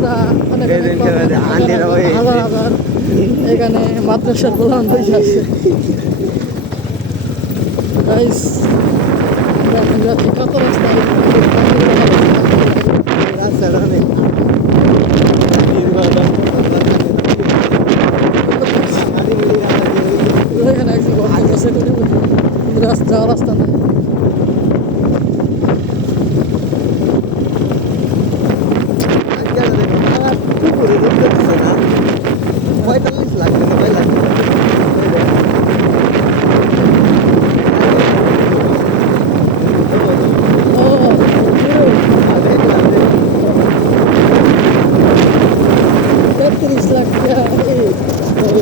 ছেলেরা অনেক হাজার হাজার এখানে মাদ্রাসার প্রধান বসে আছে গাইস এখন যাচ্ছি কত রাস্তায় রাস্তাটা অনেক এখানে একজন ঘর আছে রাস্তা যাওয়ার রাস্তা নাই পুকুরে ঢুকতে দিচ্ছে না 45 লাগবে না ভাই লাগবে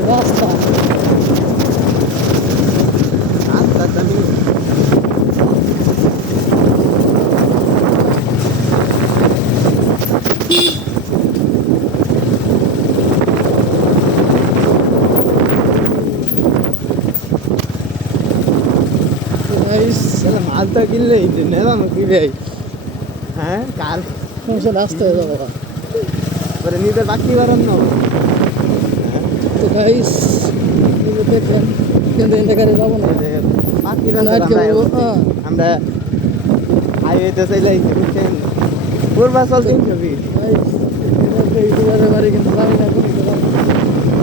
রাস্তা মালটা কিনলে নেলাম কি ভাই হ্যাঁ কার সমস্যা রাস্তা হয়ে যাবো পরে নিজের বাকি বাড়ান না তো গাইস দেখেন কিন্তু এখানে যাবো না বাকি আমরা হাইওয়েতে চাইলাইছি বুঝছেন পূর্বা চলছে ছবি বাড়ি কিন্তু যাবি না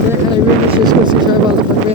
এখানে ভিডিও শেষ করছি সবাই ভালো থাকবে